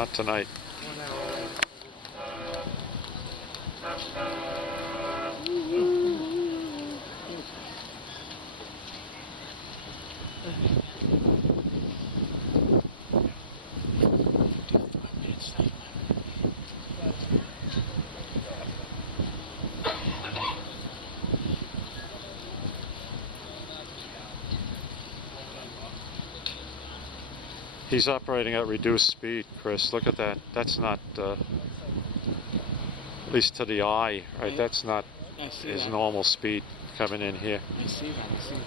Not tonight. He's operating at reduced speed, Chris. Look at that. That's not, at least to the eye, right? That's not his normal speed coming in here. I see that. I see that.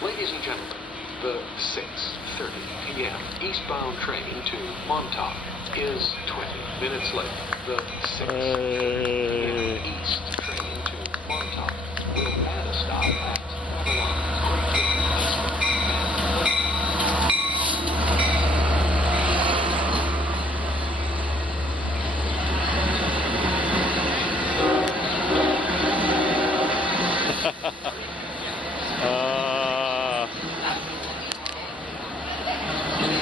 Ladies and gentlemen, the 6:30 p.m. eastbound train to Montauk is 20 minutes late. The 6 p.m. east train to Montauk will add a stop at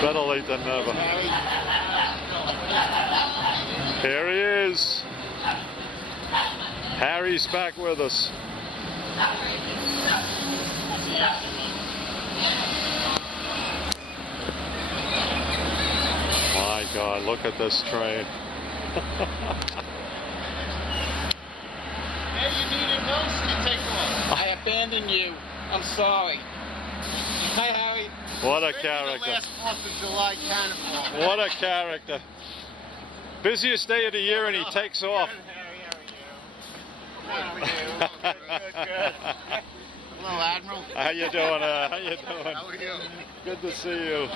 better late than never. Here he is. Harry's back with us. My God, look at this train. Hey, you needed notes? You take one. I abandoned you. I'm sorry. Hi, Harry. What a character. Last 4th of July Cannonball. What a character. Busiest day of the year and he takes off. Good. Hello, Admiral. How you doing? How you doing? How are you? Good to see you.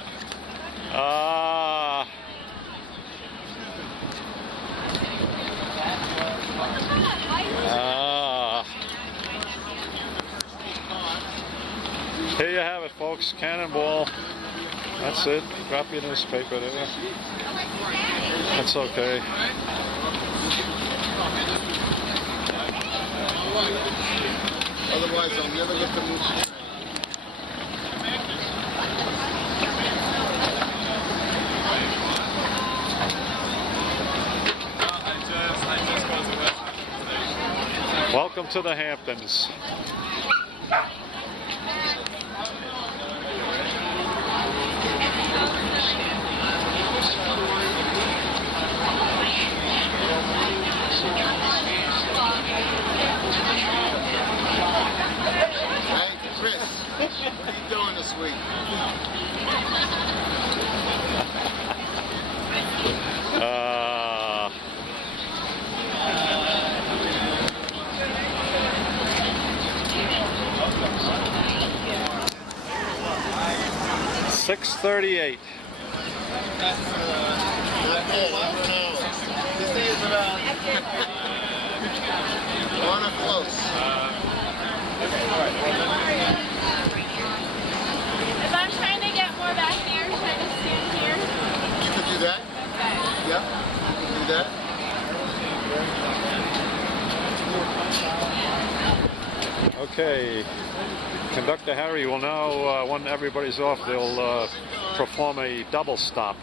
Here you have it, folks. Cannonball. That's it. Drop your newspaper there. That's okay. Otherwise, I'll never get the move. Welcome to the Hamptons. Hey, Chris, what are you doing this week? 6:38. This day is about 1 or close. If I'm trying to get more back there, trying to stand here. You can do that? Okay. Yep. You can do that. Okay. Conductor Harry will now, when everybody's off, they'll perform a double stop.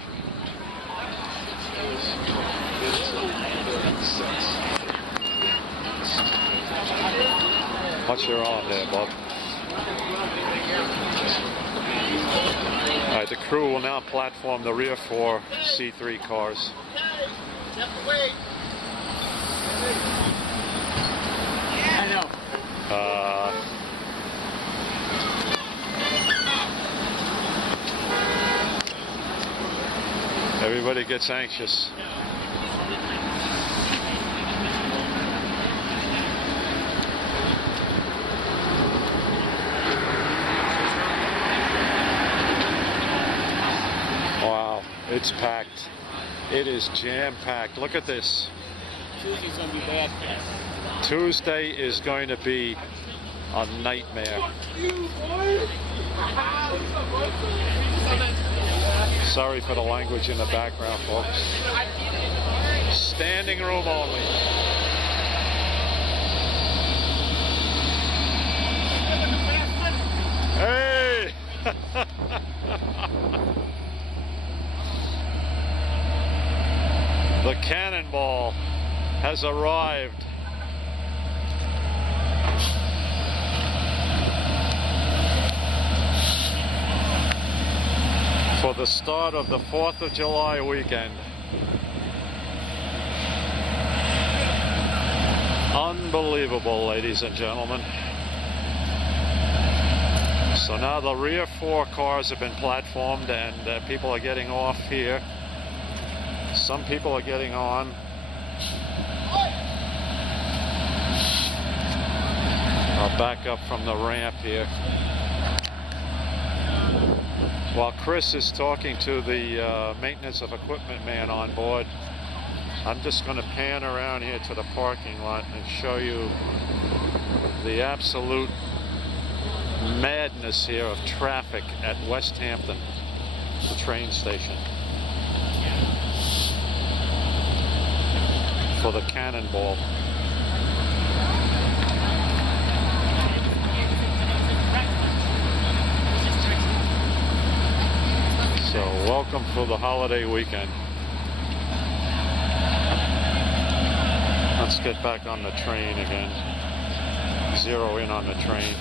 What's your on there, Bob? All right, the crew will now platform the rear 4 C3 cars. Step away. I know. Everybody gets anxious. Wow, it's packed. It is jam-packed. Look at this. Tuesday's going to be bad. Tuesday is going to be a nightmare. Sorry for the language in the background, folks. Standing room only. Hey! The Cannonball has arrived. For the start of the 4th of July weekend. Unbelievable, ladies and gentlemen. So now the rear 4 cars have been platformed and people are getting off here. Some people are getting on. I'll back up from the ramp here. While Chris is talking to the maintenance of equipment man on board, I'm just going to pan around here to the parking lot and show you the absolute madness here of traffic at Westhampton, the train station, for the Cannonball. So welcome for the holiday weekend. Let's get back on the train again. Zero in on the train.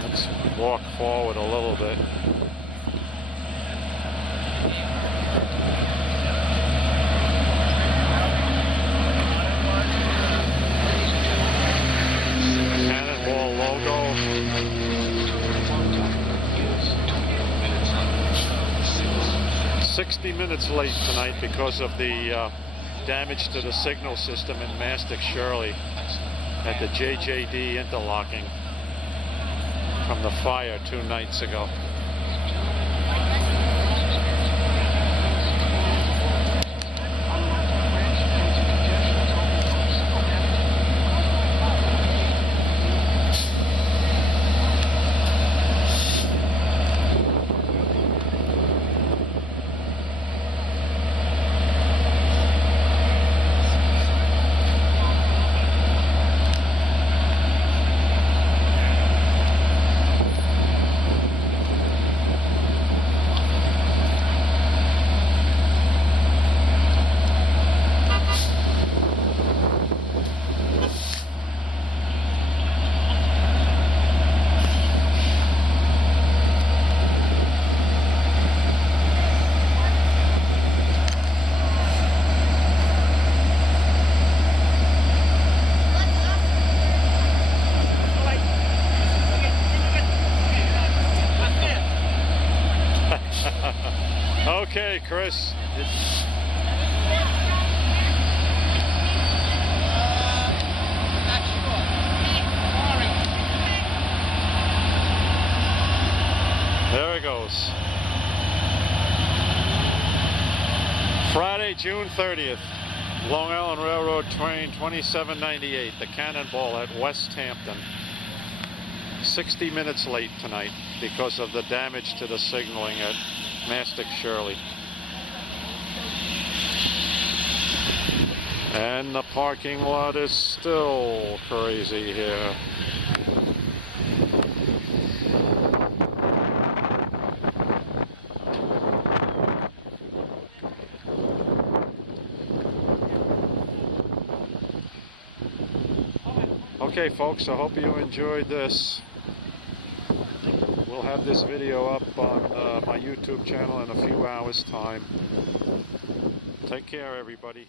Let's walk forward a little bit. Cannonball logo. 60 minutes late tonight because of the damage to the signal system in Mastic-Shirley at the JJD Interlocking from the fire 2 nights ago. Okay, Chris. There it goes. Friday, June 30th. Long Island Railroad train 2798, the Cannonball at Westhampton. 60 minutes late tonight because of the damage to the signaling at Mastic-Shirley. And the parking lot is still crazy here. Okay, folks, I hope you enjoyed this. We'll have this video up on my YouTube channel in a few hours' time. Take care, everybody.